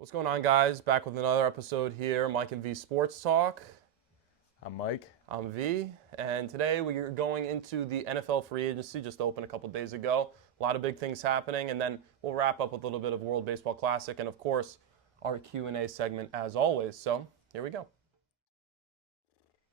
What's going on, guys? Back with another episode here, Mike and V Sports Talk. I'm Mike. I'm V, and today we are going into the NFL free agency, just opened a couple days ago. A lot of big things happening, and then we'll wrap up with a little bit of World Baseball Classic, and of course, our Q&A segment as always. So here we go.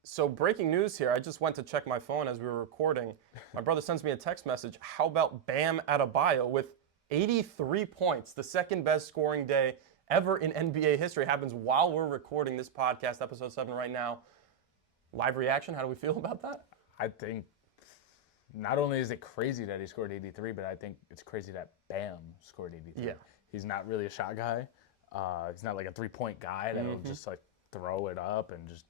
So breaking news here, I just went to check my phone as we were recording. My brother sends me a text message. How about Bam Adebayo with 83 points, the second best scoring day ever in NBA history? Happens while we're recording this podcast, episode 7 right now. Live reaction, how do we feel about that? I think not only is it crazy that he scored 83, but I think it's crazy that Bam scored 83. Yeah. He's not really a shot guy. He's not like a three-point guy that'll just like throw it up and just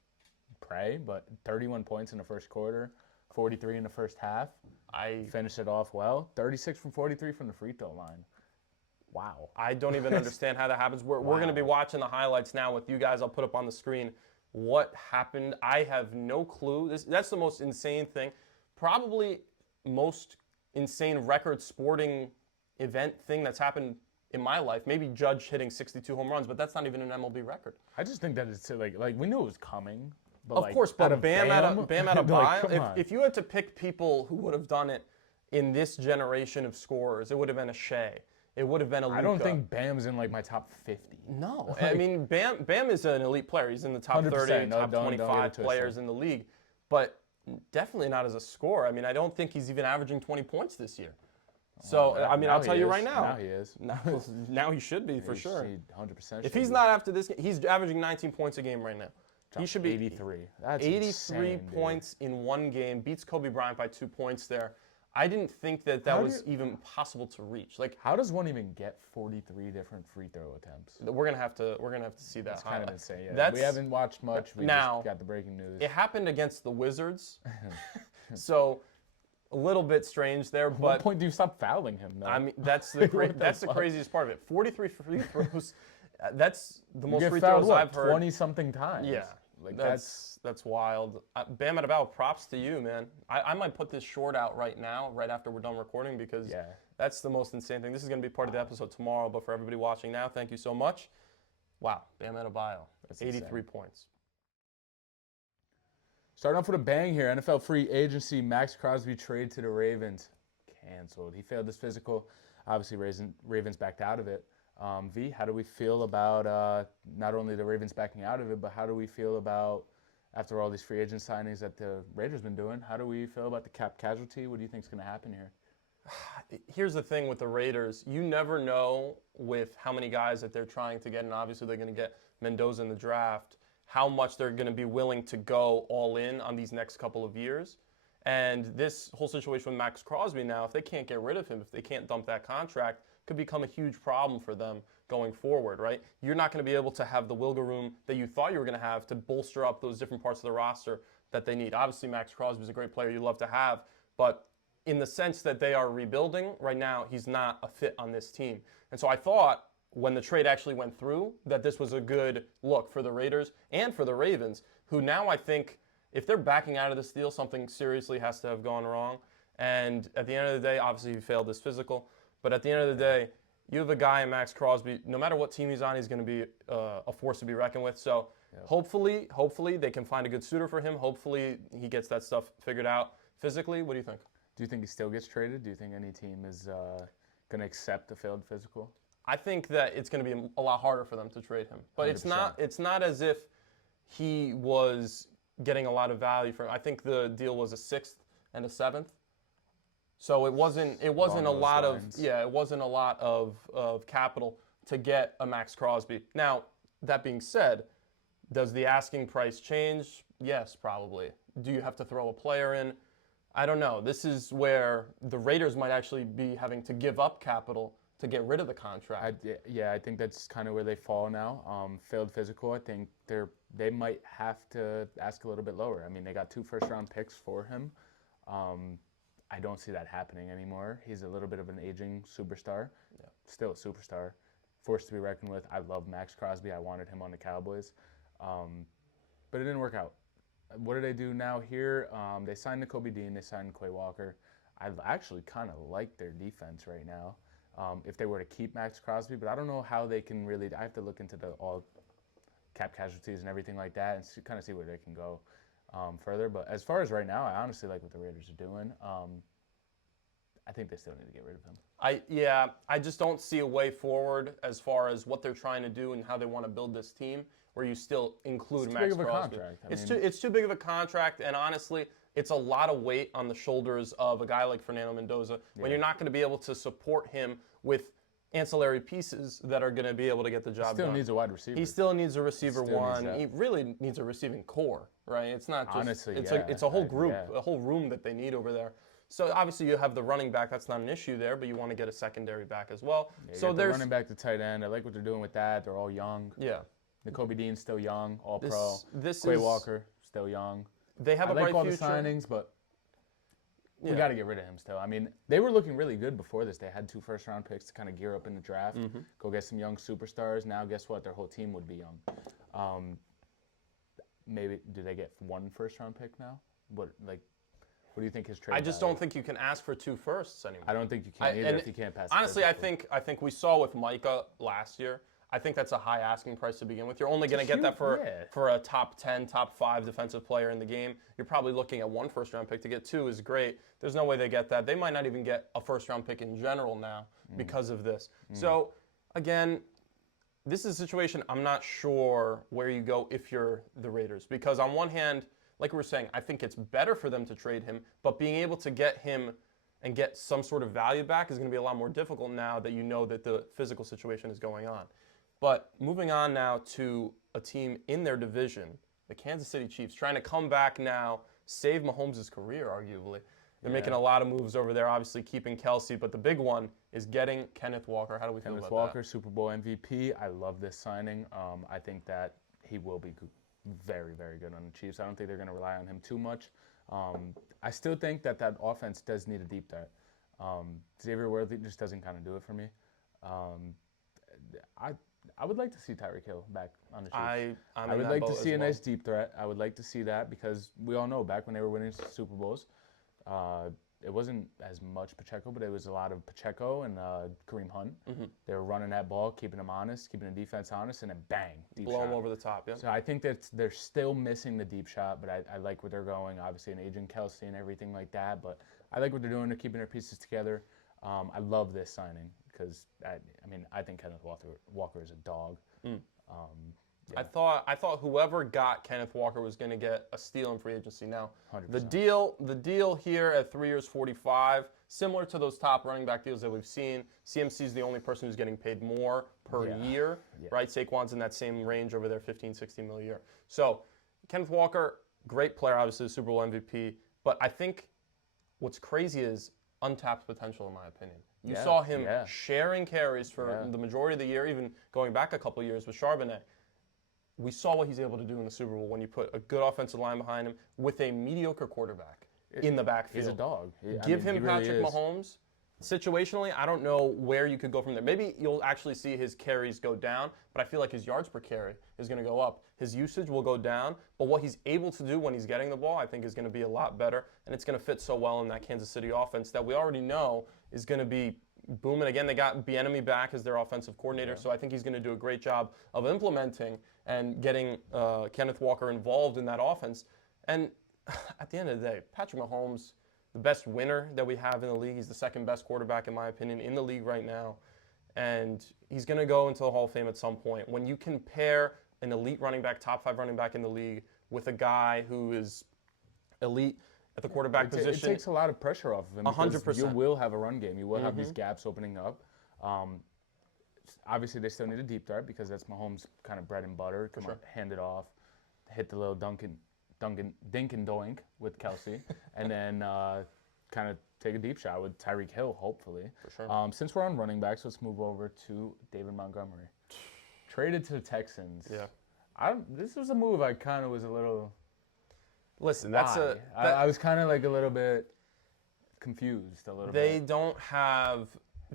pray. But 31 points in the first quarter, 43 in the first half. I Finished it off well. 36 from 43 from the free throw line. Wow. I don't even understand how that happens. We're going to be watching the highlights now with you guys. I'll put up on the screen what happened. I have no clue. That's the most insane thing. Probably most insane record sporting event thing that's happened in my life. Maybe Judge hitting 62 home runs, but that's not even an MLB record. I just think that it's like we knew it was coming. But Of like, course, but out of Bam like, Adebayo, come on. if you had to pick people who would have done it in this generation of scorers, it would have been a Shea. It would have been a Luka. I don't think Bam's in like my top 50. No, I mean Bam is an elite player. He's in the top 30, 100%. No, top don't 25 get it players twisted. in the league, but definitely not as a scorer. I mean, I don't think he's even averaging 20 points this year. So, I mean, I'll Now tell he you is. right now. Now he is. Now he should be for He sure. 100%. If he's not after this game, he's averaging 19 points a game right now. He should be 83. That's 83 insane, dude. points in one game, beats Kobe Bryant by 2 points there. I didn't think that How was do even possible to reach. Like, How does one even get 43 different free throw attempts? we're gonna have to see that. That's kind of highlight. insane. Yeah. That's- We haven't watched much. We Now- just got the breaking news. It happened against the Wizards, so a little bit strange there. At what But point do you stop fouling him, though? I mean, that's the What the fuck? craziest part of it. 43 free throws. That's the you most get free fouled, throws what, I've heard. 20-something times. Yeah, Like that's wild. Bam Adebayo, props to you, man. I might put this short out right now, right after we're done recording, because Yeah. that's the most insane thing. This is going to be part of the episode tomorrow, but for everybody watching now, thank you so much. Wow, Bam Adebayo, That's 83 insane. points. Starting off with a bang here. NFL free agency. Max Crosby trade to the Ravens. Canceled. He failed his physical. Obviously, Ravens backed out of it. V, how do we feel about not only the Ravens backing out of it, but how do we feel about, after all these free agent signings that the Raiders been doing, how do we feel about the cap casualty? What do you think is going to happen here? Here's the thing with the Raiders. You never know with how many guys that they're trying to get, and obviously they're going to get Mendoza in the draft, how much they're going to be willing to go all in on these next couple of years. And this whole situation with Max Crosby now, if they can't get rid of him, if they can't dump that contract, could become a huge problem for them going forward, right? You're not going to be able to have the wiggle room that you thought you were going to have to bolster up those different parts of the roster that they need. Obviously, Max Crosby is a great player you'd love to have, but in the sense that they are rebuilding, right now, he's not a fit on this team. And so I thought when the trade actually went through that this was a good look for the Raiders and for the Ravens, who now I think if they're backing out of this deal, something seriously has to have gone wrong. And at the end of the day, obviously he failed his physical, but at the end of the day, you have a guy in Max Crosby, no matter what team he's on, he's going to be a force to be reckoned with. So hopefully they can find a good suitor for him. Hopefully he gets that stuff figured out physically. What do you think? Do you think he still gets traded? Do you think any team is going to accept a failed physical? I think that it's going to be a lot harder for them to trade him. But 100%. it's not as if he was getting a lot of value for him. I think the deal was a 6th and a 7th. So it wasn't a lot of it wasn't a lot of capital to get a Max Crosby. Now, that being said, does the asking price change? Yes, probably. Do you have to throw a player in? I don't know. This is where the Raiders might actually be having to give up capital to get rid of the contract. I think that's kind of where they fall now. Failed physical, I think they might have to ask a little bit lower. I mean, they got 2 first-round picks for him. I don't see that happening anymore. He's a little bit of an aging superstar. Yeah. Still a superstar. Force to be reckoned with. I love Max Crosby. I wanted him on the Cowboys. But it didn't work out. What do they do now here? They signed Kobe Dean. They signed Quay Walker. I actually kind of like their defense right now. if they were to keep Max Crosby, but I don't know how they can really. I have to look into the all cap casualties and everything like that and kind of see where they can go further. But as far as right now, I honestly like what the Raiders are doing. I think they still need to get rid of him. I just don't see a way forward as far as what they're trying to do and how they want to build this team where you still include Max Crosby. It's too big of a contract, and honestly, it's a lot of weight on the shoulders of a guy like Fernando Mendoza when you're not going to be able to support him with ancillary pieces that are going to be able to get the job done. He still needs a wide receiver. He still needs a receiver one. He really needs a receiving core, right? It's not just honestly, it's a whole group, a whole room that they need over there. So obviously you have the running back. That's not an issue there, but you want to get a secondary back as well. Yeah, so there's running back to tight end. I like what they're doing with that. They're all young. Yeah. Nakobe Dean's still young, all pro. This Quay Walker still young. They have I a like bright all future. the signings, but we got to get rid of him still. I mean, they were looking really good before this. They had 2 first-round picks to kind of gear up in the draft, go get some young superstars. Now, guess what? Their whole team would be young. Maybe do they get 1 first-round pick now? What do you think his trade? I just don't think you can ask for 2 firsts anymore. I don't think you can either if you can't pass. Honestly, I think we saw with Micah last year. I think that's a high asking price to begin with. You're only going to get that for a top 10, top 5 defensive player in the game. You're probably looking at 1 first-round pick. To get 2 is great. There's no way they get that. They might not even get a first-round pick in general now because of this. So, again, this is a situation I'm not sure where you go if you're the Raiders. Because on one hand, like we were saying, I think it's better for them to trade him, but being able to get him and get some sort of value back is going to be a lot more difficult now that you know that the physical situation is going on. But moving on now to a team in their division, the Kansas City Chiefs, trying to come back now, save Mahomes' career, arguably. They're making a lot of moves over there, obviously keeping Kelsey, but the big one is getting Kenneth Walker. How do we feel about that? Kenneth Walker, Super Bowl MVP. I love this signing. I think that he will be very, very good on the Chiefs. I don't think they're going to rely on him too much. I still think that offense does need a deep threat. Xavier Worthy just doesn't kind of do it for me. I would like to see Tyreek Hill back on the Chiefs. I would like to see a nice deep threat. I would like to see that because we all know back when they were winning Super Bowls, it wasn't as much Pacheco, but it was a lot of Pacheco and Kareem Hunt. They were running that ball, keeping them honest, keeping the defense honest, and then bang, deep blow shot. them over the top, yeah. So I think that they're still missing the deep shot, but I like where they're going. Obviously, an aging Kelsey and everything like that, but I like what they're doing. They're keeping their pieces together. I love this signing because I think Kenneth Walker is a dog. I thought whoever got Kenneth Walker was going to get a steal in free agency. Now, 100%. the deal here at 3 years, 45, similar to those top running back deals that we've seen. CMC is the only person who's getting paid more per year, right? Saquon's in that same range over there, 15, 16 mil a year. So, Kenneth Walker, great player, obviously the Super Bowl MVP. But I think what's crazy is untapped potential, in my opinion. You saw him sharing carries for the majority of the year, even going back a couple years with Charbonnet. We saw what he's able to do in the Super Bowl when you put a good offensive line behind him with a mediocre quarterback in the backfield. He's a dog. Give him Patrick Mahomes. Situationally, I don't know where you could go from there. Maybe you'll actually see his carries go down, but I feel like his yards per carry is going to go up. His usage will go down, but what he's able to do when he's getting the ball, I think is going to be a lot better, and it's going to fit so well in that Kansas City offense that we already know is going to be booming. Again, they got Bieniemy back as their offensive coordinator, so I think he's going to do a great job of implementing and getting Kenneth Walker involved in that offense. And at the end of the day, Patrick Mahomes, the best winner that we have in the league. He's the second best quarterback, in my opinion, in the league right now. And he's going to go into the Hall of Fame at some point. When you compare an elite running back, top 5 running back in the league, with a guy who is elite at the quarterback position. It takes a lot of pressure off of him. 100%. You will have a run game. You will have these gaps opening up. Obviously, they still need a deep threat because that's Mahomes' kind of bread and butter. Hand it off, hit the little dink and doink with Kelsey, and then kind of take a deep shot with Tyreek Hill, hopefully. For sure. Since we're on running backs, let's move over to David Montgomery. Traded to the Texans. Yeah. This was a move I kind of was a little... Listen, I was kind of like a little bit confused a little bit. They don't have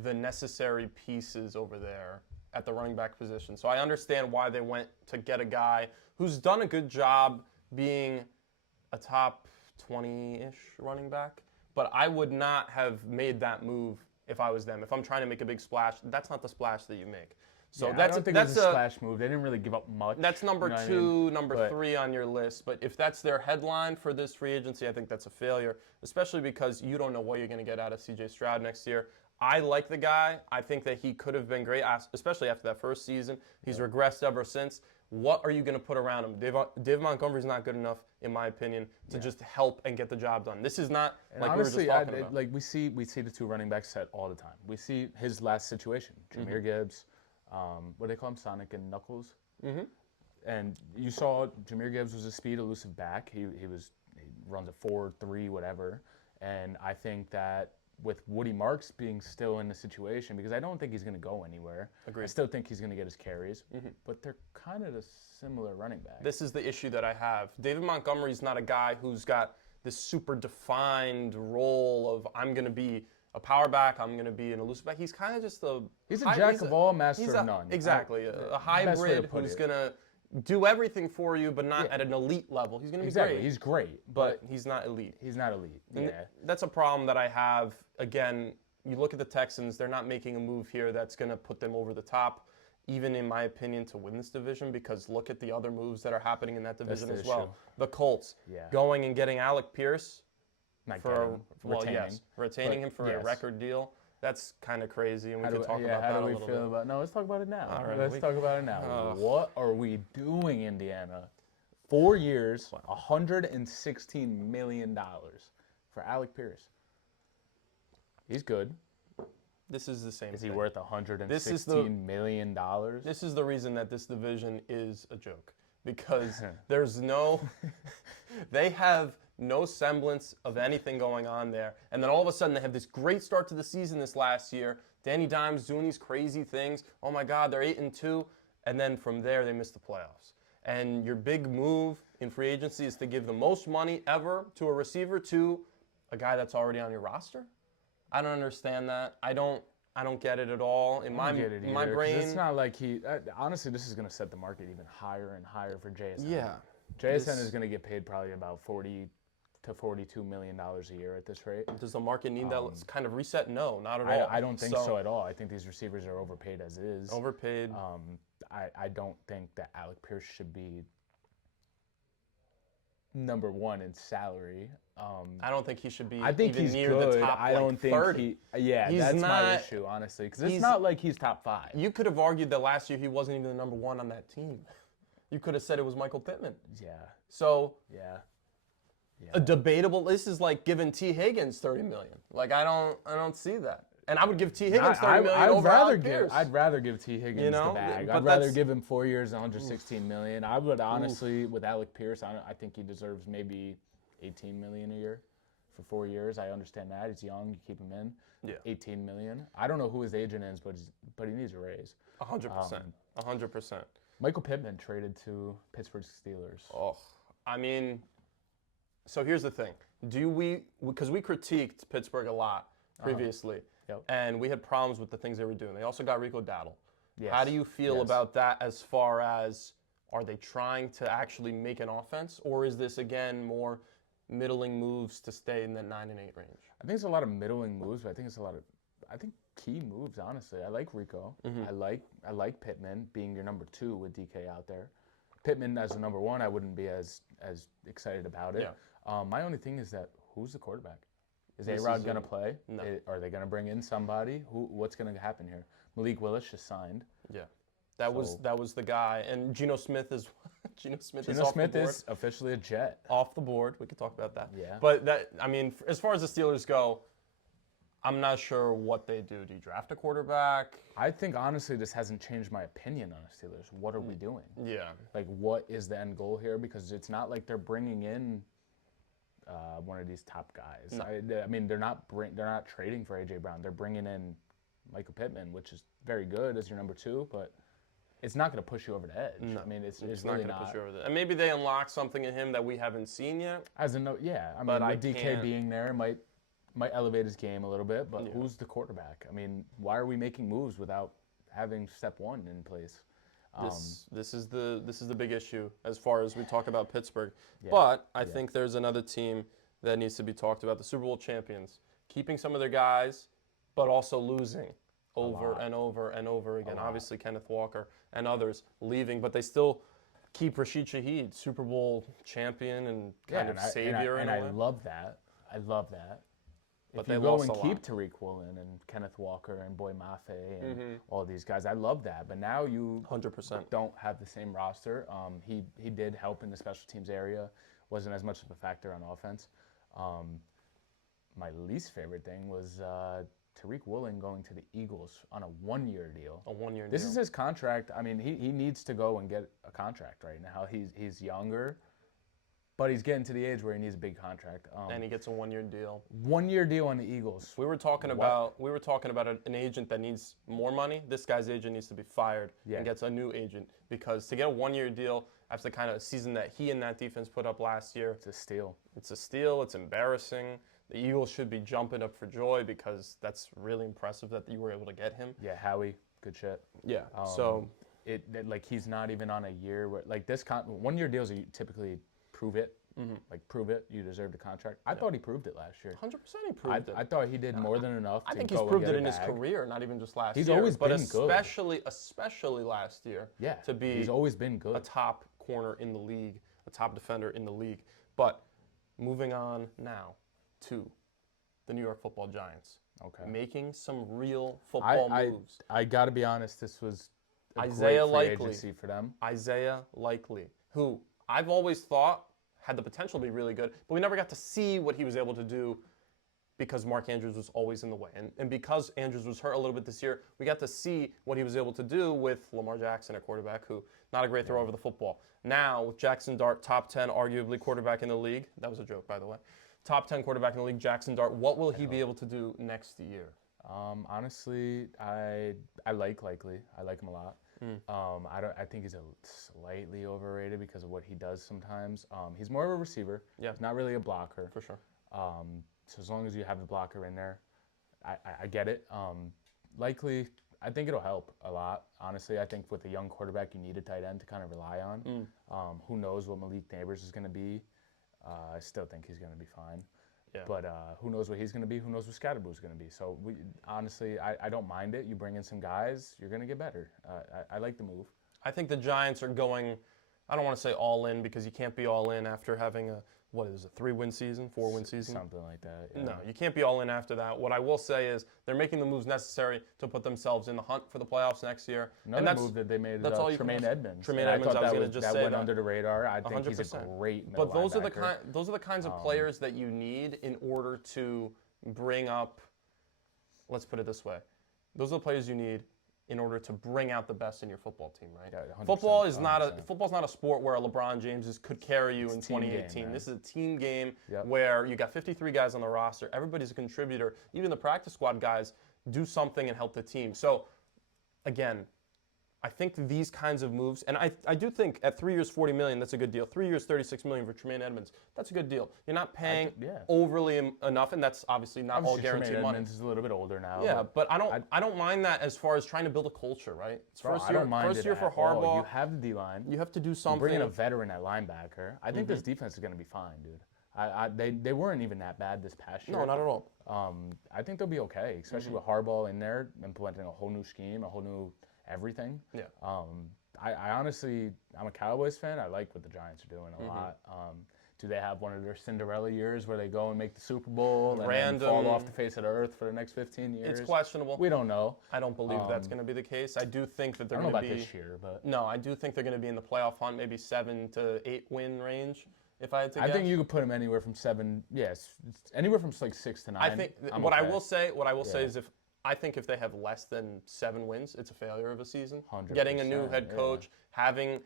the necessary pieces over there at the running back position. So I understand why they went to get a guy who's done a good job being a top 20-ish running back, but I would not have made that move if I was them. If I'm trying to make a big splash, that's not the splash that you make. So I that's don't think that's it was a splash move. They didn't really give up much. That's number you know what I two, mean? number But- three on your list. But if that's their headline for this free agency, I think that's a failure, especially because you don't know what you're going to get out of C.J. Stroud next year. I like the guy. I think that he could have been great, especially after that first season. He's regressed ever since. What are you going to put around him? David Montgomery's not good enough, in my opinion, to just help and get the job done. This is not And like honestly, we were just talking about. like we see the two running backs set all the time. We see his last situation, Jahmyr Gibbs, what do they call him, Sonic and Knuckles. Mm-hmm. And you saw Jahmyr Gibbs was a speed elusive back. He runs a 4.3 whatever. And I think that with Woody Marks being still in the situation, because I don't think he's going to go anywhere. Agreed. I still think he's going to get his carries, but they're kind of a similar running back. This is the issue that I have. David Montgomery's not a guy who's got this super defined role of I'm going to be a power back, I'm going to be an elusive back. He's kind of just He's a jack of all, master he's of none. Exactly. A Best way to hybrid put who's it. going to do everything for you, but not at an elite level. He's going to be Exactly. great, He's great, but he's not elite. he's not elite. And Yeah. that's a problem that I have. Again, you look at the Texans, they're not making a move here that's going to put them over the top, even in my opinion, to win this division, because look at the other moves that are happening in that division the as well. issue. The Colts Yeah. going and getting Alec Pierce Not for, getting, retaining but him for a yes. record deal. That's kind of crazy, and we How could do, talk yeah, about how that do a we little feel bit. about? No, let's talk about it now. All right, let's we- talk about it now. Ugh. What are we doing, Indiana? 4 years, $116 million for Alec Pierce. He's good. This is the same Is he thing. worth $116 million? This is the reason that this division is a joke, because there's no, they have no semblance of anything going on there. And then all of a sudden they have this great start to the season this last year. Danny Dimes doing these crazy things. Oh my God, they're 8-2. And then from there they miss the playoffs. And your big move in free agency is to give the most money ever to a receiver to a guy that's already on your roster. I don't understand that. I don't get it at all. In my Get it in my either, 'cause brain, It's not like he. Honestly, this is going to set the market even higher and higher for JSN. yeah. JSN is going to get paid probably about $40 to $42 million a year at this rate. Does the market need that kind of reset? No, not at all. I don't think so at all. I think these receivers are overpaid as is. Overpaid. I don't think that Alec Pierce should be number one in salary. I don't think he should be I think even he's near good. the top I don't think 30. Yeah, He's that's my not- issue, honestly, because it's he's- not like he's top 5. You could have argued that last year he wasn't even the number one on that team. You could have said it was Michael Pittman. Yeah, So yeah. a debatable. This is like giving T. Higgins $30 million. Like I don't see that. And I would give T. Higgins $30 million over Alec Pierce. I'd rather give T. Higgins know, the bag. but I'd rather that's- give him 4 years and $116 million. I would honestly, with Alec Pierce, I think he deserves maybe $18 million a year for 4 years. I understand that he's young, you keep him in. Yeah. $18 million. I don't know who his agent is, but he needs a raise. 100%. 100%. Michael Pittman traded to Pittsburgh Steelers. Oh, I mean, so here's the thing. Because we critiqued Pittsburgh a lot previously, Yep. and we had problems with the things they were doing. They also got Rico Dowdle. Yes. How do you feel Yes. about that as far as, are they trying to actually make an offense, or is this, again, more middling moves to stay in that 9-8 range? I think it's a lot of middling moves, but I think it's a lot of key moves, honestly. I like Rico. I like Pittman being your number 2 with DK out there. Pittman as a number 1, I wouldn't be as excited about it. Yeah. My only thing is that who's the quarterback? Is This A-Rod is going to play? no. Are they going to bring in somebody? What's going to happen here? Malik Willis just signed. Yeah. That was the guy. And Geno Smith is Geno off Smith the board. is officially a Jet. Off the board. We could talk about that. Yeah. But as far as the Steelers go, I'm not sure what they do. Do you draft a quarterback? I think, honestly, this hasn't changed my opinion on the Steelers. What are we doing? Yeah. Like, what is the end goal here? Because it's not like they're bringing in one of these top guys. No. I mean, they're not trading for A.J. Brown. They're bringing in Michael Pittman, which is very good as your number 2, but it's not going to push you over the edge. No. I mean, it's It's really not going to push you over there. And maybe they unlock something in him that we haven't seen yet. As a note, yeah. I mean, But I with DK can't- being there might elevate his game a little bit, but Yeah. who's the quarterback? I mean, why are we making moves without having step 1 in place? This is the big issue as far as we talk about Pittsburgh. But I think there's another team that needs to be talked about, the Super Bowl champions. Keeping some of their guys, but also losing over lot. and over and over again. lot. Obviously, Kenneth Walker and others leaving, but they still keep Rashid Shaheed, Super Bowl champion and kind of savior in a way. I love that. I love that. But If they you go lost and a keep lot. Tariq Woolen and Kenneth Walker and Boy Mafe and Mm-hmm. all these guys, I love that. But now you 100%. don't have the same roster. He did help in the special teams area. Wasn't as much of a factor on offense. My least favorite thing was Tariq Woolen going to the Eagles on a one-year deal. A 1 year This deal. is his contract. I mean, he needs to go and get a contract right now. He's younger, but he's getting to the age where he needs a big contract. And he gets a 1 year deal. 1 year deal on the Eagles. We were talking about an agent that needs more money. This guy's agent needs to be fired and gets a new agent, because to get a 1 year deal after the kind of season that he and that defense put up last year, It's a steal. it's a steal. It's embarrassing. The Eagles should be jumping up for joy, because that's really impressive that you were able to get him. Yeah, Howie, good shit. Yeah. So Like he's not even on a year where like this 1 year deals are typically prove it. Like prove it, you deserve the contract. I thought he proved it last year. 100% he proved it. I thought he did more than enough. I to think go he's and proved get it a in his bag. career, not even just last He's year. always but been good. especially last year. Yeah, To be he's always been good. a top corner in the league, a top defender in the league. But moving on now to the New York Football Giants. Okay. Making some real football moves. I got to be honest, this was a Isaiah great free Likely. agency for them. Isaiah Likely, who I've always thought had the potential to be really good, but we never got to see what he was able to do because Mark Andrews was always in the way. And because Andrews was hurt a little bit this year, we got to see what he was able to do with Lamar Jackson at quarterback, who not a great throw over the football. Now, with Jackson Dart, top 10, arguably quarterback in the league. That was a joke, by the way. Top 10 quarterback in the league, Jackson Dart. What will he be able to do next year? Honestly, I like Likely. I like him a lot. I think he's a slightly overrated because of what he does sometimes. He's more of a receiver. Yeah. He's not really a blocker. For sure. So as long as you have the blocker in there, I get it. Likely, I think it'll help a lot. Honestly, I think with a young quarterback, you need a tight end to kind of rely on. Who knows what Malik Neighbors is going to be? I still think he's going to be fine. Yeah. But who knows what he's going to be? Who knows what Scatterboo is going to be? So honestly, I don't mind it. You bring in some guys, you're going to get better. I like the move. I think the Giants are going, I don't want to say all in, because you can't be all in after having a 3-win season, 4-win season? Something like that. Yeah. No, you can't be all in after that. What I will say is they're making the moves necessary to put themselves in the hunt for the playoffs next year. Another move that they made is Tremaine Edmonds. Tremaine Edmonds, I was going to just say that went under the radar. I think 100%. he's a great middle But those linebacker. are the kinds of players that you need in order to bring up, let's put it this way, those are the players you need in order to bring out the best in your football team, right? Yeah, 100%, Football's 100%. not a sport where a LeBron James could carry you in It's a team 2018. game, This is a team game Yep. where you got 53 guys on the roster. Everybody's a contributor. Even the practice squad guys do something and help the team. So, again, I think these kinds of moves, and I do think at 3 years, $40 million, that's a good deal. 3 years, $36 million for Tremaine Edmonds, that's a good deal. You're not paying overly enough, and that's obviously not all guaranteed Tremaine money. Edmonds is a little bit older now. Yeah, but I don't mind that as far as trying to build a culture, right? It's first I don't mind first it year for at all. Harbaugh. You have the D-line. You have to do You something. bring in a veteran at linebacker. I think this defense is going to be fine, dude. They weren't even that bad this past year. No, not at all. I think they'll be okay, especially with Harbaugh in there, implementing a whole new scheme, a whole new everything. Yeah. I honestly, I'm a Cowboys fan. I like what the Giants are doing a lot. Do they have one of their Cinderella years where they go and make the Super Bowl and then fall off the face of the earth for the next 15 years? It's questionable. We don't know. I don't believe that's going to be the case. I do think that they're I don't going know to about be this year, but No, I do think they're going to be in the playoff hunt, maybe 7 to 8 win range. If I had to guess. I think you could put them anywhere from 7. Yes, anywhere from like 6 to 9. I think I'm what I okay. will say is if they have less than 7 wins, it's a failure of a season. 100%, Getting a new head coach, having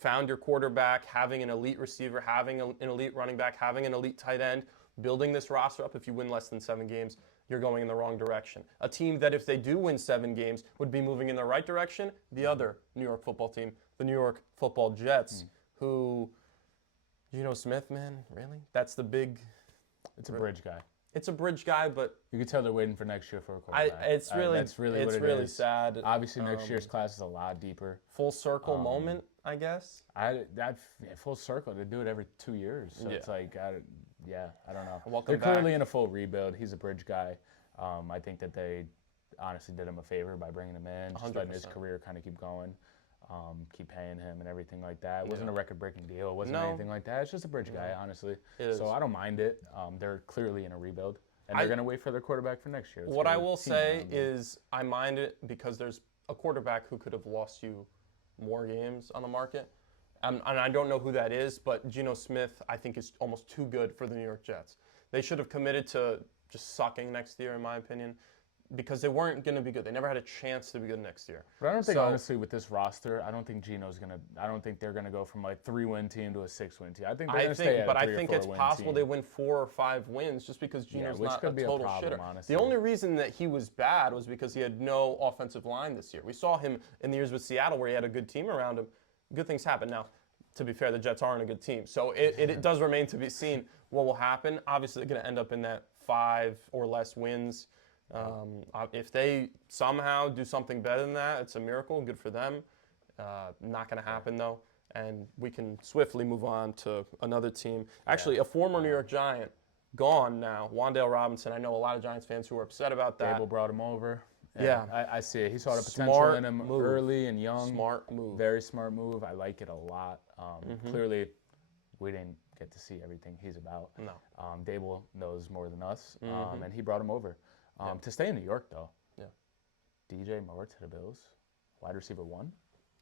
found your quarterback, having an elite receiver, having an elite running back, having an elite tight end, building this roster up. If you win less than 7 games, you're going in the wrong direction. A team that if they do win 7 games would be moving in the right direction, the other New York football team, the New York Football Jets, who, Smith, man, really? That's the big... It's a bridge guy. It's a bridge guy, but you can tell they're waiting for next year for a quarterback. That's really what it is. sad. Obviously, next year's class is a lot deeper. Full circle moment, I guess. Full circle. They do it every 2 years, so it's like, I don't know. Welcome They're back. clearly in a full rebuild. He's a bridge guy. I think that they honestly did him a favor by bringing him in, just letting his 100%. career kind of keep going, keep paying him and everything like that. It wasn't Yeah. a record-breaking deal. It wasn't No. anything like that. It's just a bridge guy, honestly. It is. So I don't mind it. They're clearly in a rebuild, and they're going to wait for their quarterback for next year. It's What I their will team say around them. is I mind it because there's a quarterback who could have lost you more games on the market. And I don't know who that is, but Geno Smith, I think, is almost too good for the New York Jets. They should have committed to just sucking next year, in my opinion, because they weren't going to be good. They never had a chance to be good next year. But I don't think, So- honestly, with this roster, I don't think I don't think they're gonna go from like 3-win team to a 6-win team. I think they're I gonna stay think, at but a I 3 or think 4 it's win possible team. they win 4 or 5 wins just because Geno's which not could a be a total problem, shitter. honestly. The only reason that he was bad was because he had no offensive line this year. We saw him in the years with Seattle where he had a good team around him. Good things happen. Now, to be fair, the Jets aren't a good team, so it does remain to be seen what will happen. Obviously, they're going to end up in that 5 or less wins. If they somehow do something better than that, it's a miracle. Good for them. Not going to happen, though. And we can swiftly move on to another team. Actually, a former New York Giant, gone now, Wan'Dale Robinson. I know a lot of Giants fans who are upset about that. Dable brought him over. Yeah. I see it. He saw the potential Smart in him move. early and young. Smart move. Very smart move. I like it a lot. Clearly, we didn't get to see everything he's about. No. Dable knows more than us, and he brought him over. To stay in New York, though. Yeah. DJ Moore to the Bills, wide receiver 1.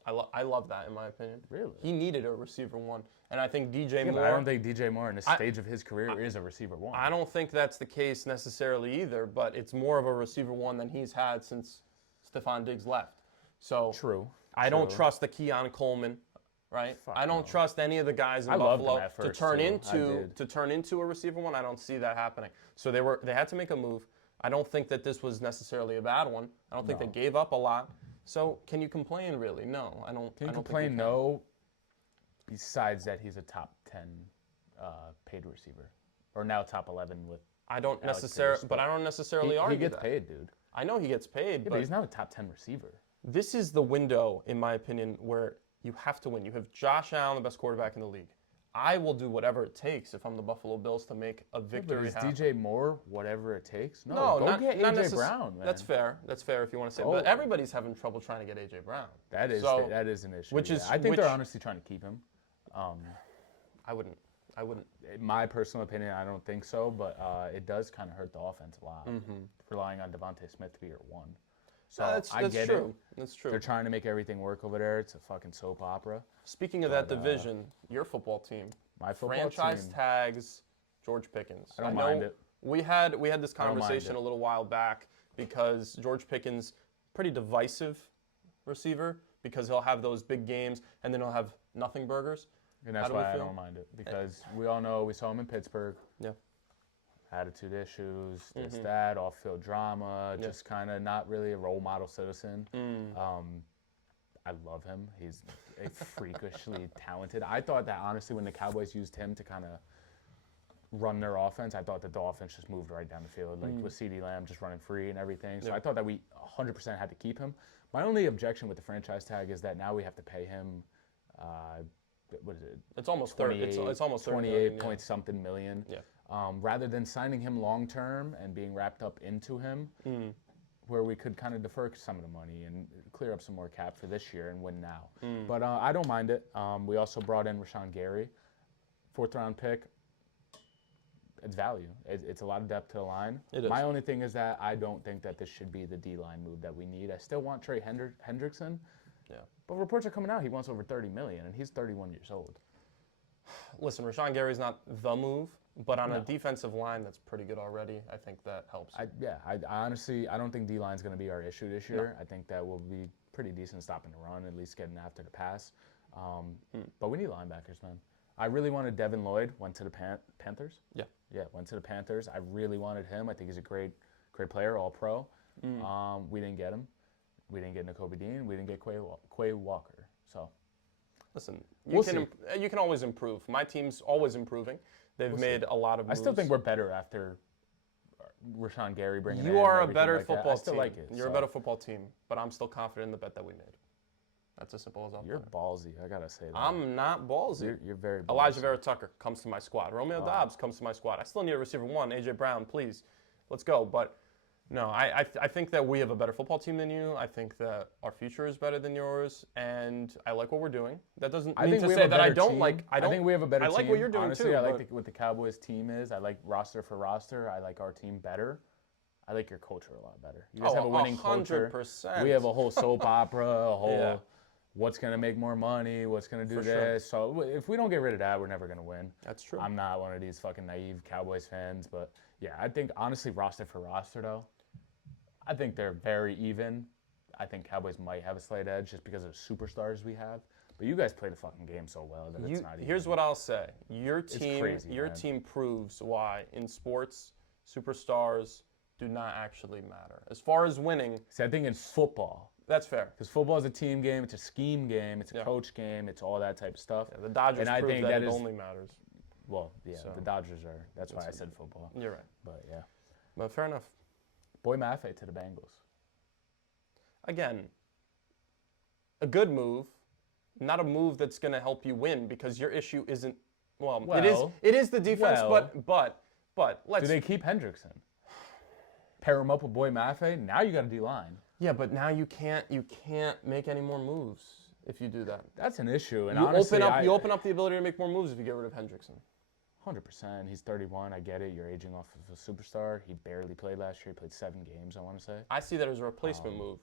I love that, in my opinion. Really? He needed a receiver 1. And I think DJ Yeah, Moore... but I don't think DJ Moore in this stage of his career is a receiver 1. I don't think that's the case necessarily either, but it's more of a receiver 1 than he's had since Stephon Diggs left. So True. I don't trust the Keon Coleman, right? I don't trust any of the guys in I loved Buffalo him at first, to turn into a receiver 1. I don't see that happening. So they had to make a move. I don't think that this was necessarily a bad one. I don't think they gave up a lot. So can you complain, really? No, I don't. Can you I don't complain? think you can. No. Besides that, he's a top 10 paid receiver, or now top 11 with. I don't Alex necessarily, Pierce, but I don't necessarily He argue gets that. paid, dude. I know he gets paid, Yeah, but he's not a top 10 receiver. this is the window, in my opinion, where you have to win. You have Josh Allen, the best quarterback in the league. I will do whatever it takes if I'm the Buffalo Bills to make a But victory is happen. DJ Moore whatever it takes? No, No, go not, get not AJ Brown, man. That's fair. That's fair if you want to say. Oh. But everybody's having trouble trying to get AJ Brown. That is So, that is an issue. which is- I think which- they're honestly trying to keep him. I wouldn't. In my personal opinion, I don't think so, but it does kind of hurt the offense a lot, relying on Devontae Smith to be your 1. So That's I get true. it. That's true. They're trying to make everything work over there. It's a fucking soap opera. Speaking of that division, your football team, My football franchise team. tags George Pickens. I don't know mind it. We had this don't mind conversation it. a little while back because George Pickens, pretty divisive receiver, because he'll have those big games and then he'll have nothing burgers. And that's How do we why I feel? don't mind it. Because we all know we saw him in Pittsburgh. Yeah. Attitude issues, this, Mm-hmm. that, off-field drama, just kind of not really a role model citizen. I love him. He's freakishly talented. I thought that, honestly, when the Cowboys used him to kind of run their offense, I thought that the offense just moved right down the field, like with CeeDee Lamb just running free and everything. So I thought that we 100% had to keep him. My only objection with the franchise tag is that now we have to pay him, what is it? It's almost 30. It's almost 30 28 million, point something million. Yeah. Rather than signing him long term and being wrapped up into him, where we could kind of defer some of the money and clear up some more cap for this year and win now. But I don't mind it. We also brought in Rashawn Gary, 4th round pick. It's value. It's a lot of depth to the line. It is. My only thing is that I don't think that this should be the D-line move that we need. I still want Trey Hendrickson. Yeah. But reports are coming out he wants over $30 million, and he's 31 years old. Listen, Rashawn Gary's not the move, but on a defensive line that's pretty good already, I think that helps. I honestly, I don't think D-line's going to be our issue this year. I think that we'll be pretty decent stopping the run, at least getting after the pass. But we need linebackers, man. I really wanted Devin Lloyd, went to the Panthers. Yeah. Yeah, went to the Panthers. I really wanted him. I think he's a great player, all pro. We didn't get him. We didn't get Nakobe Dean. We didn't get Quay Walker. So, Listen, We'll you can always improve. My team's always improving. They've made a lot of moves. I still think we're better after Rashawn Gary bringing in. You are a and better everything like that. football I still team. like it. You're a so. better football team, but I'm still confident in the bet that we made. That's as simple as I'll You're put it. ballsy. I gotta say that. I'm not ballsy. You're very ballsy. Elijah Vera Tucker comes to my squad. Romeo Dobbs comes to my squad. I still need a receiver 1. AJ Brown, please. Let's go. But No, I think that we have a better football team than you. I think that our future is better than yours, and I like what we're doing. That doesn't mean to say that I don't like. I think we have a better team. I like what you're doing Honestly, too. I like what the Cowboys team is. I like roster for roster. I like our team better. I like your culture a lot better. You guys have a winning culture. 100%. We have a whole soap opera, a whole what's going to make more money, what's going to do this. Sure. So if we don't get rid of that, we're never going to win. That's true. I'm not one of these fucking naive Cowboys fans, but yeah, I think honestly roster for roster though, I think they're very even. I think Cowboys might have a slight edge just because of the superstars we have. But you guys play the fucking game so well that it's not even. Here's what I'll say. Your crazy, team proves why in sports, superstars do not actually matter. As far as winning. See, I think in football. That's fair. Because football is a team game, it's a scheme game, it's a coach game, it's all that type of stuff. Yeah, the Dodgers prove that it only matters. Well, yeah, the Dodgers are. That's why I said football. You're right. But yeah. But fair enough. Boy Maffei to the Bengals. Again, a good move, not a move that's going to help you win because your issue isn't. Well, it is the defense, but let's. Do they keep Hendrickson? Pair him up with Boy Maffei. Now you got a D-line. Yeah, but now you can't make any more moves if you do that. That's an issue, and you honestly, you open up the ability to make more moves if you get rid of Hendrickson. 100%. He's 31. I get it. You're aging off of a superstar. He barely played last year. He played 7 games, I want to say. I see that as a replacement move.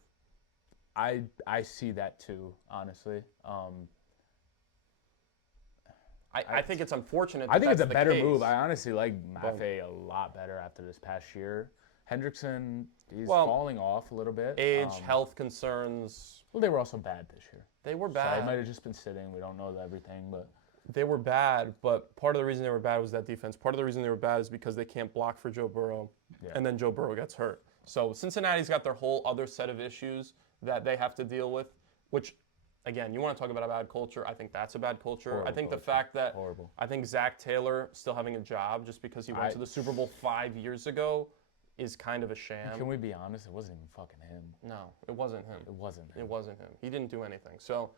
I see that too, honestly. I think it's unfortunate. I think it's a better move. I honestly like Maffei a lot better after this past year. Hendrickson, he's falling off a little bit. Age, health concerns. Well, they were also bad this year. They were bad. So he might have just been sitting. We don't know everything, but they were bad. But part of the reason they were bad was that defense. Part of the reason they were bad is because they can't block for Joe Burrow, and then Joe Burrow gets hurt. So Cincinnati's got their whole other set of issues that they have to deal with, which, again, you want to talk about a bad culture. I think that's a bad culture. Horrible I think culture. The fact that Horrible. I think Zach Taylor still having a job just because he went to the Super Bowl 5 years ago is kind of a sham. Can we be honest? It wasn't even fucking him. No, it wasn't him. It wasn't him. It wasn't him. He didn't do anything. So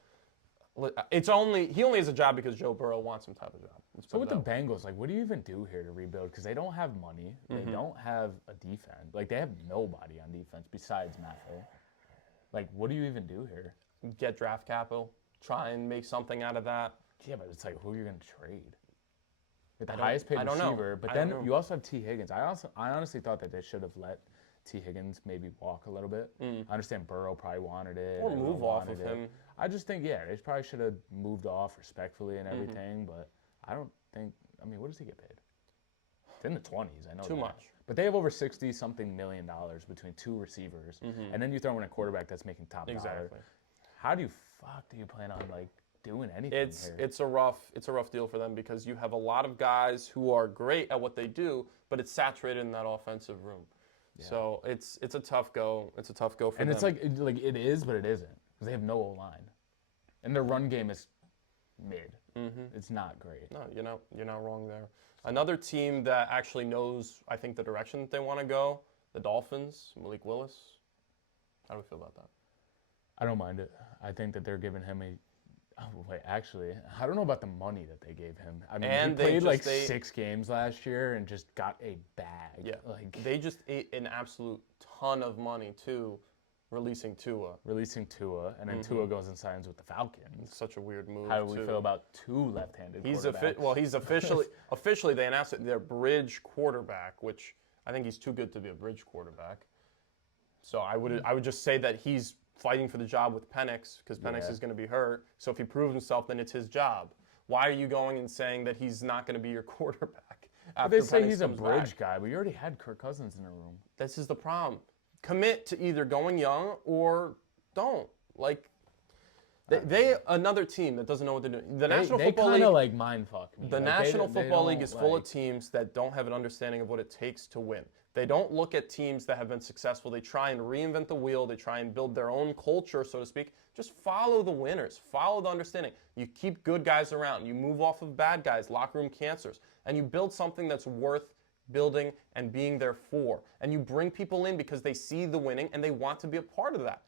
he only has a job because Joe Burrow wants some type of job. So with the Bengals, like, what do you even do here to rebuild? Because they don't have money. They don't have a defense. Like, they have nobody on defense besides Maffei. Like, what do you even do here? Get draft capital. Try and make something out of that. Yeah, but it's like, who are you going to trade? With the highest paid receiver. But then you also have T. Higgins. I honestly thought that they should have let T. Higgins maybe walk a little bit. I understand Burrow probably wanted it. Or move off of him. I just think, they probably should have moved off respectfully and everything. But I don't think, what does he get paid? It's in the 20s, I know Too much. But they have over $60-something million between 2 receivers. And then you throw in a quarterback that's making top dollar. Exactly. How do you plan on, doing anything here? It's a rough deal for them because you have a lot of guys who are great at what they do, but it's saturated in that offensive room. Yeah. So it's a tough go. It's a tough go for them. And it's like it is, but it isn't because they have no O-line, and their run game is mid. It's not great. No, you're not wrong there. Another team that actually knows, I think, the direction that they want to go, the Dolphins, Malik Willis. How do we feel about that? I don't mind it. I think that they're giving him actually, I don't know about the money that they gave him. He played 6 games last year and just got a bag. Yeah, they just ate an absolute ton of money too, releasing Tua, and then Tua goes and signs with the Falcons. It's such a weird move. How do we feel about 2 left-handed quarterbacks? He's officially they announced it, their bridge quarterback, which I think he's too good to be a bridge quarterback. So I would just say that he's fighting for the job with Penix because Penix is going to be hurt. So if he proves himself, then it's his job. Why are you going and saying that he's not going to be your quarterback? They say he's a bridge guy, but you already had Kirk Cousins in the room. This is the problem. Commit to either going young or don't. They another team that doesn't know what they're doing. The National Football League, they mind fuck me. The National Football League is full of teams that don't have an understanding of what it takes to win. They don't look at teams that have been successful. They try and reinvent the wheel. They try and build their own culture, so to speak. Just follow the winners. Follow the understanding. You keep good guys around. You move off of bad guys, locker room cancers, and you build something that's worth building and being there for. And you bring people in because they see the winning and they want to be a part of that.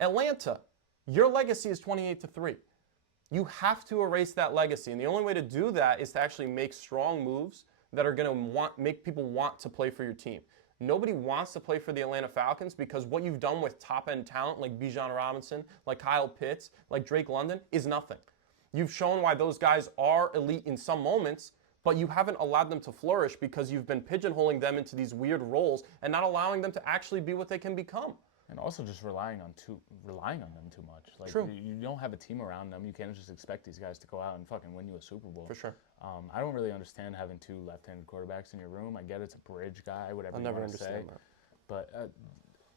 Atlanta, your legacy is 28-3. You have to erase that legacy, and the only way to do that is to actually make strong moves that are going to make people want to play for your team. nobody wants to play for the Atlanta Falcons because what you've done with top-end talent like Bijan Robinson, like Kyle Pitts, like Drake London is nothing. You've shown why those guys are elite in some moments, but you haven't allowed them to flourish because you've been pigeonholing them into these weird roles and not allowing them to actually be what they can become. And also just relying on them too much. Like, True. You don't have a team around them. You can't just expect these guys to go out and fucking win you a Super Bowl. For sure. I don't really understand having two left-handed quarterbacks in your room. I get it's a bridge guy, whatever I'll you never want to say. understand that. But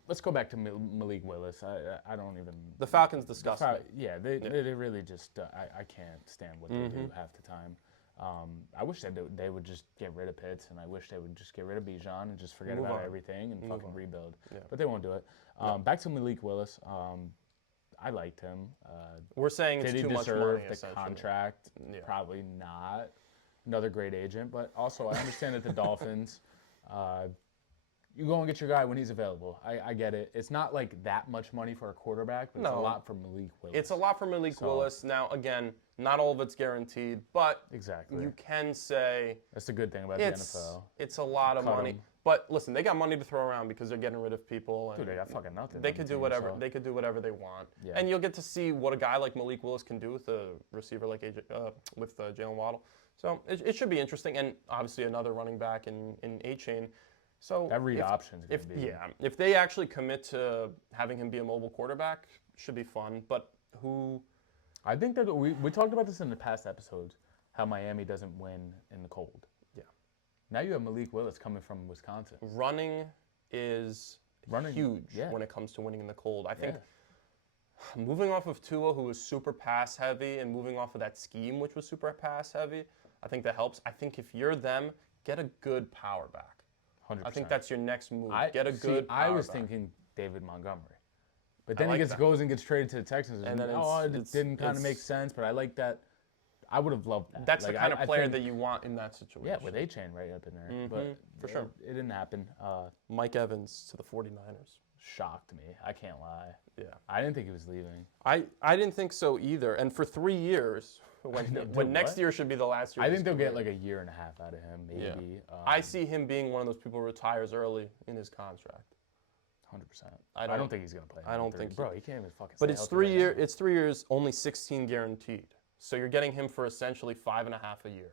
let's go back to Malik Willis. I don't even. The Falcons discussed it. Yeah, they really just. I can't stand what they do half the time. I wish they would just get rid of Pitts, and I wish they would just get rid of Bijan and just forget about everything and fucking rebuild. Yeah. But they won't do it. Back to Malik Willis. I liked him. We're saying it's too much money. The contract? Yeah. Probably not. Another great agent, but also I understand that the Dolphins. You go and get your guy when he's available. I get it. It's not like that much money for a quarterback, but it's a lot for Malik Willis. It's a lot for Malik Willis. Now, again, not all of it's guaranteed, but you can say that's the good thing about the NFL. It's a lot of money. But listen, they got money to throw around because they're getting rid of people. And dude, they got fucking nothing. They could do whatever. So. They could do whatever they want. Yeah. And you'll get to see what a guy like Malik Willis can do with a receiver like Jalen Waddle. So it should be interesting. And obviously another running back in A-Chain. So that read option's gonna be. If they actually commit to having him be a mobile quarterback, should be fun. But who? I think that we talked about this in the past episodes, how Miami doesn't win in the cold. Yeah. Now you have Malik Willis coming from Wisconsin. Running is huge when it comes to winning in the cold. I think moving off of Tua, who was super pass heavy, and moving off of that scheme, which was super pass heavy, I think that helps. I think if you're them, get a good power back. 100%. I think that's your next move. Get a good power I was back. Thinking David Montgomery. But then he goes and gets traded to the Texans. And then it didn't kind of make sense, but I like that. I would have loved that. That's the kind of player that you want in that situation. Yeah, with A-Chain right up in there. But for sure. It didn't happen. Mike Evans to the 49ers. Shocked me. I can't lie. Yeah. I didn't think he was leaving. I didn't think so either. And for 3 years, when next year should be the last year. I think they'll get like a year and a half out of him, maybe. Yeah. I see him being one of those people who retires early in his contract. 100%. I don't think he's gonna play. I don't think. Bro, he can't even fucking. But it's 3 years. It's 3 years, only 16 guaranteed. So you're getting him for essentially 5.5 a year.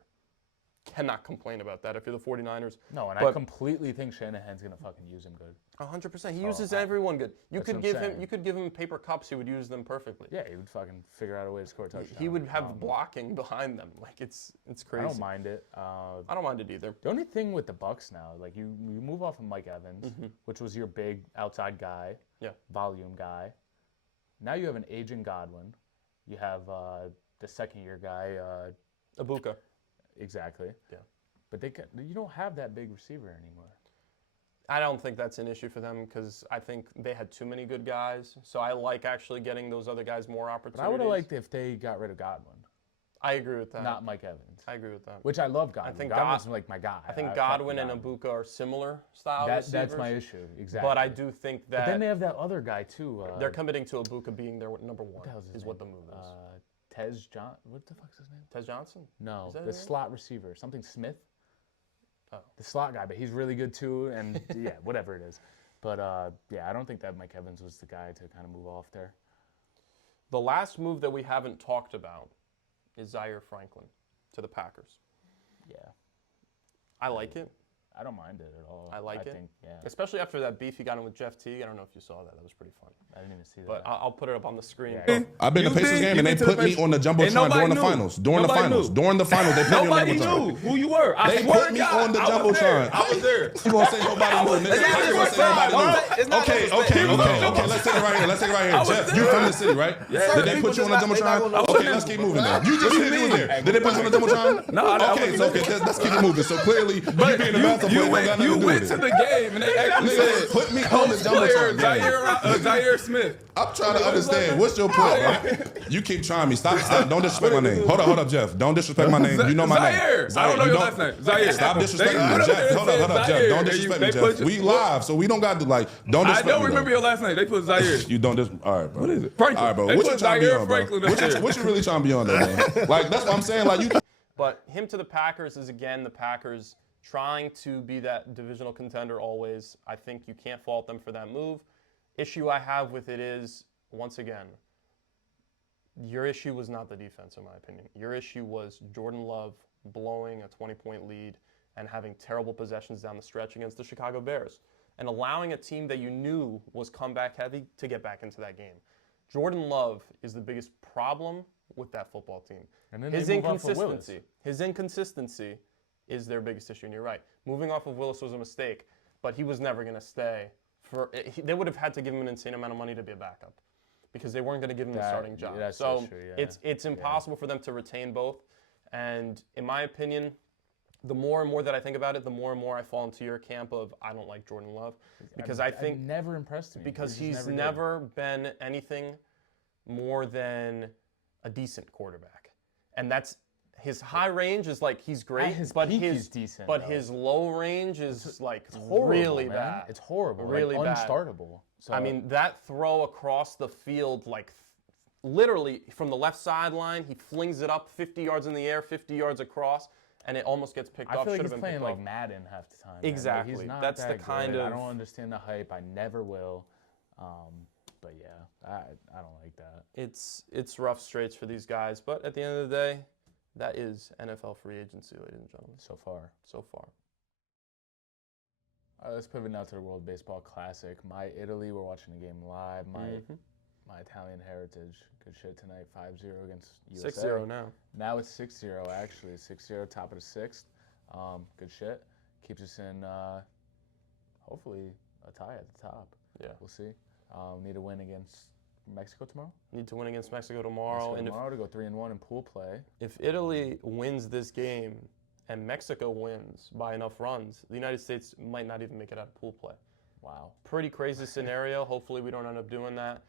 Cannot complain about that if you're the 49ers. No, and I completely think Shanahan's gonna fucking use him good. 100%. He uses everyone good. You could give him paper cups. He would use them perfectly. Yeah, he would fucking figure out a way to score a touchdown. He would have blocking behind them. Like it's crazy. I don't mind it. I don't mind it either. The only thing with the Bucs now, like you move off of Mike Evans, which was your big outside guy, volume guy. Now you have an aging Godwin. You have the second-year guy, Ibuka. Exactly. Yeah. But you don't have that big receiver anymore. I don't think that's an issue for them because I think they had too many good guys. So I like actually getting those other guys more opportunities. But I would have liked if they got rid of Godwin. I agree with that. Not Mike Evans. I agree with that. Which I love Godwin. I think Godwin's like my guy. I think Godwin and Ibuka are similar style receivers. That's my issue, exactly. But I do think that... But then they have that other guy too. They're committing to Ibuka being their number one. What the hell's his name? What the move is. What the fuck's his name? Tez Johnson? No, the slot receiver. Something Smith? Oh. The slot guy, but he's really good too, and yeah, whatever it is. But I don't think that Mike Evans was the guy to kind of move off there. The last move that we haven't talked about is Zaire Franklin to the Packers. Yeah. I like it. I don't mind it at all. I like it. Think, yeah. Especially after that beef he got in with Jeff Teague. I don't know if you saw that. That was pretty fun. I didn't even see that. But I'll put it up on the screen. Yeah. I've been to Pacers game and they put me on the Jumbotron during the finals. During the finals, they put me on the Jumbotron. Nobody knew who you were. They put me on the Jumbotron. I was there. You gonna say nobody knew? Okay. Let's take it right here. Jeff, you from the city, right? Yeah. Did they put you on the Jumbotron? Okay, let's keep moving then. You just said you was there. Did they put you on the Jumbotron? No. Okay, let's keep it moving. So clearly, you being a basketball player, you went to the game and they actually said, put me on the Jumbotron. Zaire Smith. I'm trying to understand. What's your point, bro? You keep trying me. Stop. Don't disrespect my name. Hold up, Jeff. Don't disrespect my name. You know my name. I don't know your last name. Zaire. Stop disrespecting me, Jeff. Hold up, Jeff. Don't disrespect me, Jeff. We live, so we don't got to don't disrespect me. I don't remember your last name. They put Zaire. You don't all right, bro. What is it? Franklin. All right, bro. What you trying to be on, bro? What you really trying to be on, though, man? Like, that's what I'm saying. Like, you. But him to the Packers is, again, the Packers trying to be that divisional contender always. I think you can't fault them for that move. Issue I have with it is, once again, your issue was not the defense, in my opinion. Your issue was Jordan Love blowing a 20-point lead and having terrible possessions down the stretch against the Chicago Bears and allowing a team that you knew was comeback heavy to get back into that game. Jordan Love is the biggest problem with that football team. And then His they move off of Willis. inconsistency is their biggest issue, and you're right. Moving off of Willis was a mistake, but he was never going to stay. They would have had to give him an insane amount of money to be a backup because they weren't going to give him the starting job. That's so true, yeah. it's impossible for them to retain both. And in my opinion, the more and more that I think about it, the more and more I fall into your camp of I don't like Jordan Love because I think never impressed me because He just he's never been anything more than a decent quarterback, and that's his high range is like he's great, his but peak his he's decent, but though. his low range is like horrible, really man. bad. It's horrible, really like, bad. unstartable. So I mean, that throw across the field, like literally from the left sideline, he flings it up 50 yards in the air, 50 yards across, and it almost gets picked I off. feel like Should he's have been playing picked like off. Madden half the time. Exactly. Man. Like, he's not That's that the kind good. of- I don't understand the hype. I never will. But yeah, I don't like that. It's rough straits for these guys, but at the end of the day, that is NFL free agency, ladies and gentlemen. So far. So far. All right, let's pivot now to the World Baseball Classic. My Italy, we're watching the game live. My Italian heritage, good shit tonight. 5-0 against USA. 6-0 now. Now it's 6-0 actually. 6-0, top of the sixth. Good shit. Keeps us in, hopefully, a tie at the top. Yeah. We'll see. Need a win against Mexico tomorrow. Need to win against Mexico tomorrow. And tomorrow to go 3-1 in pool play. if Italy wins this game and Mexico wins by enough runs, the United States might not even make it out of pool play. Wow. Pretty crazy scenario. Hopefully we don't end up doing that.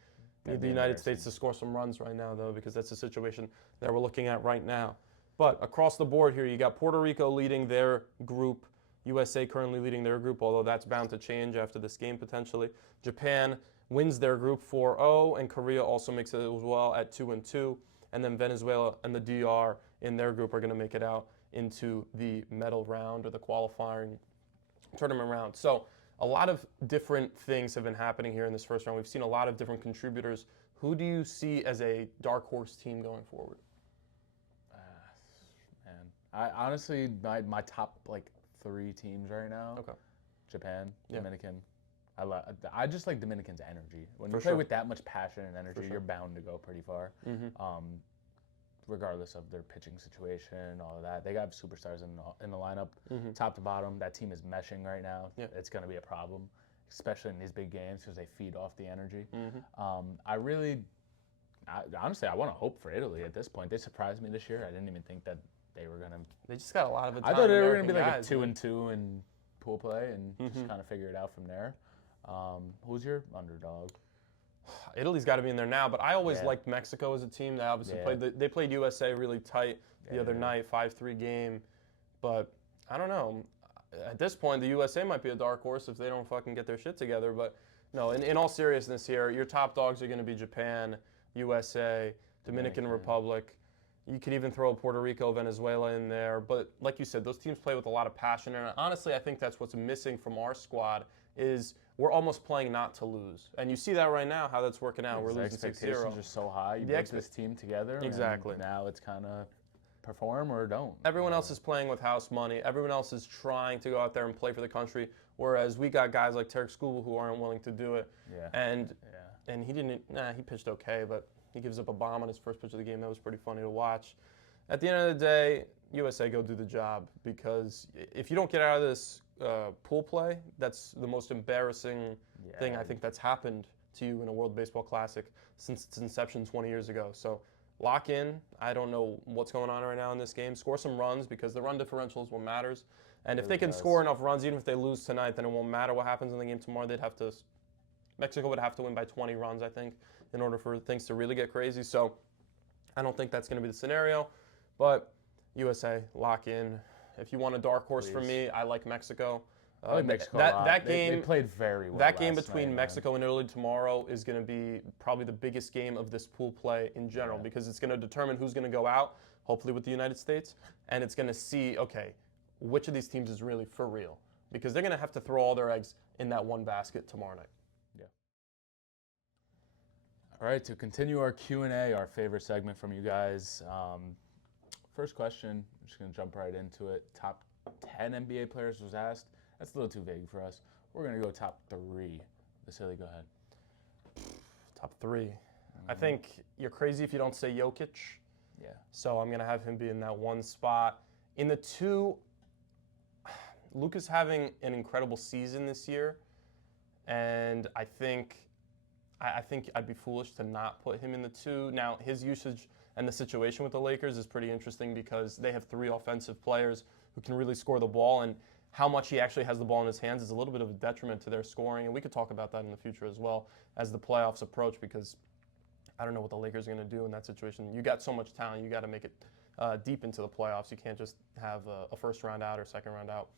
Need the United States to score some runs right now, though, because that's the situation that we're looking at right now. But across the board here, you got Puerto Rico leading their group, USA currently leading their group, although that's bound to change after this game potentially. Japan wins their group 4-0, and Korea also makes it as well at 2-2. And then Venezuela and the DR in their group are going to make it out into the medal round or the qualifying tournament round. So a lot of different things have been happening here in this first round. We've seen a lot of different contributors. Who do you see as a dark horse team going forward? Man, I honestly, my top like 3 teams right now. Okay. Japan, Yeah. Dominican. I just like Dominican's energy. When For you play sure. with that much passion and energy, For sure. you're bound to go pretty far. Mm-hmm. Regardless of their pitching situation, all of that. They got superstars in the lineup, Mm-hmm. top to bottom. That team is meshing right now. Yeah. It's going to be a problem, especially in these big games because they feed off the energy. Mm-hmm. Honestly, I want to hope for Italy at this point. They surprised me this year. I didn't even think that they were going to. They just got a lot of I Italian thought they were going American to be like guys, a man. 2-2 in pool play and Mm-hmm. just kind of figure it out from there. Who's your underdog? Italy's got to be in there now, but I always Yeah. liked Mexico as a team. They obviously Yeah. they played USA really tight the Yeah, other they did. night, 5-3 game. But I don't know. At this point, the USA might be a dark horse if they don't fucking get their shit together. But no, in all seriousness here, your top dogs are going to be Japan, USA, Dominican Republic. You could even throw Puerto Rico, Venezuela in there. But like you said, those teams play with a lot of passion. And honestly, I think that's what's missing from our squad is we're almost playing not to lose. And you see that right now, how that's working out. We're The losing 6-0. expectations are so high. You put this team together. and Exactly. now it's kind of perform or don't. Everyone else is playing with house money. Everyone else is trying to go out there and play for the country. Whereas we got guys like Tarek Skubal who aren't willing to do it. Yeah. And he didn't. He pitched okay, but he gives up a bomb on his first pitch of the game. That was pretty funny to watch. At the end of the day, USA go do the job because if you don't get out of this pool play, that's the most embarrassing thing I think that's happened to you in a World Baseball Classic since its inception 20 years ago. So lock in. I don't know what's going on right now in this game. Score some runs because the run differential is what matters. And if they can score enough runs, even if they lose tonight, then it won't matter what happens in the game tomorrow. Mexico would have to win by 20 runs, I think, in order for things to really get crazy. So I don't think that's going to be the scenario. But USA, lock in. If you want a dark horse from me, I like Mexico. I like Mexico a lot. That game, they played very well. that game last between night, Mexico and Italy tomorrow is going to be probably the biggest game of this pool play in general because it's going to determine who's going to go out, hopefully with the United States, and it's going to see, okay, which of these teams is really for real, because they're going to have to throw all their eggs in that one basket tomorrow night. All right, to continue our Q&A, our favorite segment from you guys. First question, I'm just going to jump right into it. Top 10 NBA players was asked. That's a little too vague for us. We're going to go top 3. Vasily, go ahead. Top 3. I think you're crazy if you don't say Jokic. Yeah. So I'm going to have him be in that 1 spot. In the 2, Luka's having an incredible season this year. And I think I'd be foolish to not put him in the 2. Now, his usage and the situation with the Lakers is pretty interesting because they have 3 offensive players who can really score the ball, and how much he actually has the ball in his hands is a little bit of a detriment to their scoring, and we could talk about that in the future as well as the playoffs approach, because I don't know what the Lakers are going to do in that situation. You got so much talent, you got to make it deep into the playoffs. You can't just have a first round out or second round out.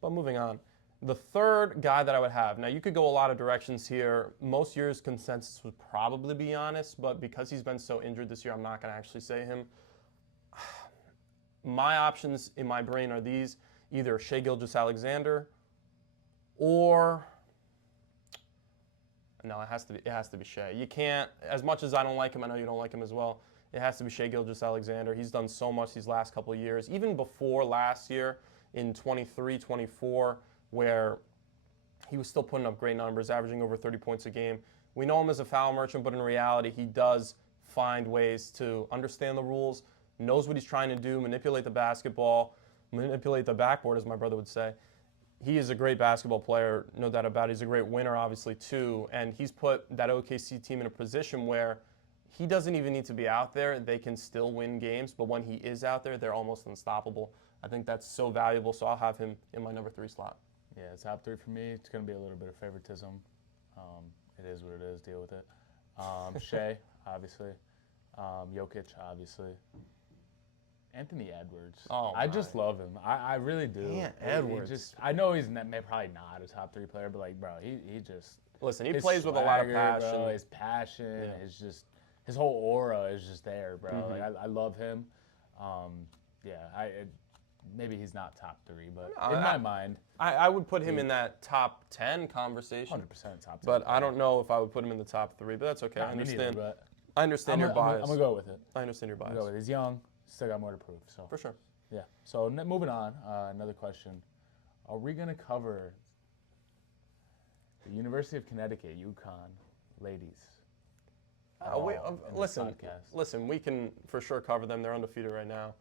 But moving on. The 3rd guy that I would have, now you could go a lot of directions here. Most years' consensus would probably be Giannis, but because he's been so injured this year, I'm not going to actually say him. My options in my brain are these: either Shai Gilgeous-Alexander or no, it has to be Shai. You can't, as much as I don't like him, I know you don't like him as well. It has to be Shai Gilgeous-Alexander. He's done so much these last couple of years, even before last year in 23, 24. Where he was still putting up great numbers, averaging over 30 points a game. We know him as a foul merchant, but in reality, he does find ways to understand the rules, knows what he's trying to do, manipulate the basketball, manipulate the backboard, as my brother would say. He is a great basketball player, no doubt about it. He's a great winner, obviously, too. And he's put that OKC team in a position where he doesn't even need to be out there. They can still win games, but when he is out there, they're almost unstoppable. I think that's so valuable, so I'll have him in my number 3 slot. Yeah, top 3 for me. It's going to be a little bit of favoritism. It is what it is. Deal with it. Shai, obviously. Jokic, obviously. Anthony Edwards. Oh, I just love him. I really do. Yeah, He Edwards. I know he's probably not a top 3 player, but like, bro, he just. Listen, he his plays with a lot of swagger, passion. Bro, his passion, his whole aura is just there, bro. Mm-hmm. Like I love him. Maybe he's not top 3, but in my mind, I would put him in that top 10 conversation. 100% top 10. But I don't know if I would put him in the top 3, but that's okay. I Me neither, understand. but I understand your bias. I'm going to go with it. I understand your bias. I'm gonna go with it. He's young, still got more to prove. So For sure. yeah. So moving on, another question. Are we going to cover the University of Connecticut, UConn ladies? Listen, we can for sure cover them. They're undefeated right now.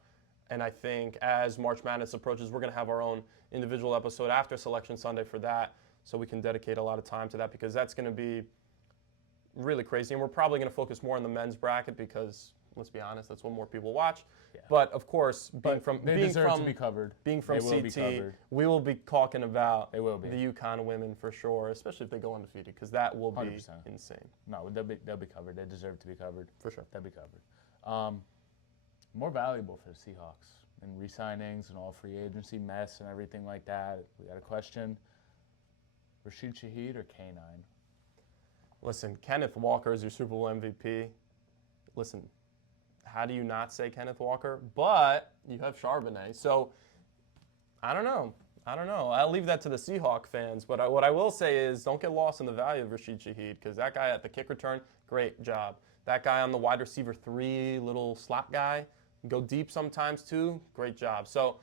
And I think as March Madness approaches, we're going to have our own individual episode after Selection Sunday for that, so we can dedicate a lot of time to that, because that's going to be really crazy. And we're probably going to focus more on the men's bracket because, let's be honest, that's what more people watch. Yeah. But of course, They deserve to be covered. being from They will be CT, covered. we will be talking about They will be. the UConn women for sure, especially if they go undefeated, because that will be 100%. insane. No, they'll be covered. They deserve to be covered. For sure. They'll be covered. More valuable for the Seahawks in re-signings and all free agency mess and everything like that. We got a question. Rashid Shaheed or K9? Listen, Kenneth Walker is your Super Bowl MVP. Listen, how do you not say Kenneth Walker? But you have Charbonnet. So, I don't know. I'll leave that to the Seahawk fans. But what I will say is don't get lost in the value of Rashid Shaheed, because that guy at the kick return, great job. That guy on the wide receiver 3, little slot guy, go deep sometimes too, great job. So,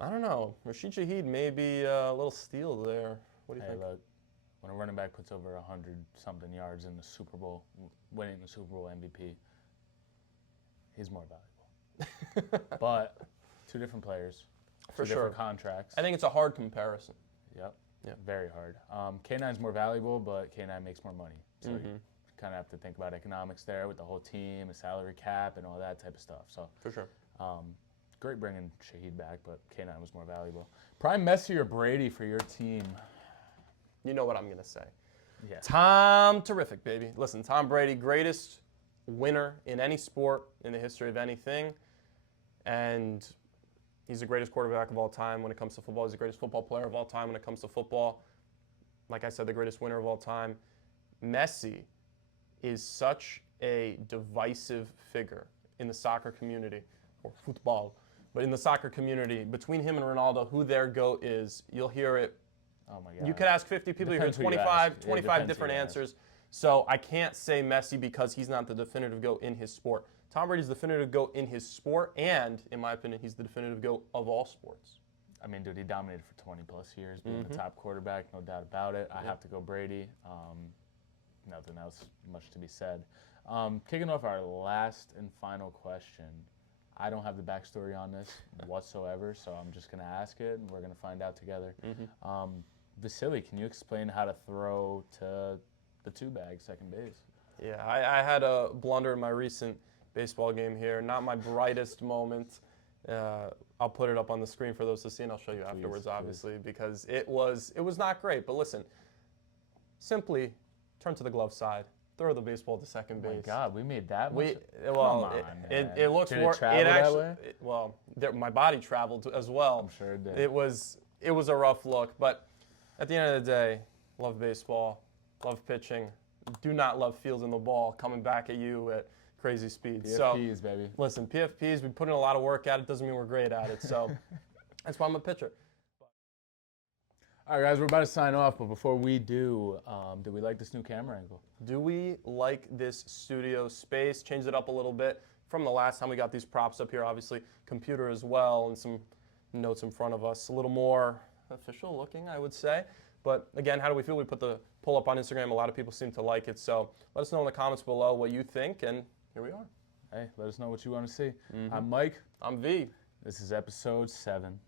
I don't know. Rashid Shaheed may be a little steal there. What do you think? Look, when a running back puts over 100-something yards in the Super Bowl, winning the Super Bowl MVP, he's more valuable. But 2 different players, For 2 sure. different contracts. I think it's a hard comparison. Yep. Yeah. Very hard. K9's more valuable, but K9 makes more money. So you kind of have to think about economics there with the whole team, a salary cap, and all that type of stuff. So For sure. great bringing Shaheed back, but K9 was more valuable. Prime Messi or Brady for your team? You know what I'm going to say. Yeah. Tom Terrific, baby. Listen, Tom Brady, greatest winner in any sport in the history of anything. And he's the greatest quarterback of all time when it comes to football. He's the greatest football player of all time when it comes to football. Like I said, the greatest winner of all time. Messi is such a divisive figure in the soccer community, or football. But in the soccer community, between him and Ronaldo, who their GOAT is, you'll hear it. Oh my God. You could ask 50 people, you hear Depends who you 25, ask. Yeah, 25 depends who different you ask. answers. So I can't say Messi because he's not the definitive GOAT in his sport. Tom Brady's the definitive GOAT in his sport, and in my opinion, he's the definitive GOAT of all sports. I mean, dude, he dominated for 20 plus years, being the top quarterback, no doubt about it. I have to go Brady. Nothing else much to be said. Kicking off our last and final question. I don't have the backstory on this whatsoever, so I'm just going to ask it, and we're going to find out together. Vasily, can you explain how to throw to the two-bag second base? Yeah, I had a blunder in my recent baseball game here. Not my brightest moment. I'll put it up on the screen for those to see, and I'll show you afterwards, obviously, because it was not great. But listen, simply turn to the glove side, throw the baseball to second base. Oh my God, we made that much? Well, Come on, it looks Did more. it travel that way? My body traveled as well. I'm sure it did. It was a rough look, but at the end of the day, love baseball, love pitching. Do not love fielding the ball coming back at you at crazy speeds. PFPs, So, baby. listen, PFPs, we put in a lot of work at it. Doesn't mean we're great at it. So that's why I'm a pitcher. All right, guys, we're about to sign off, but before we do we like this new camera angle? Do we like this studio space? Changed it up a little bit from the last time we got these props up here. Obviously, computer as well, and some notes in front of us. A little more official looking, I would say. But again, how do we feel? We put the poll up on Instagram. A lot of people seem to like it. So let us know in the comments below what you think, and here we are. Hey, let us know what you want to see. I'm Mike. I'm V. This is episode 7.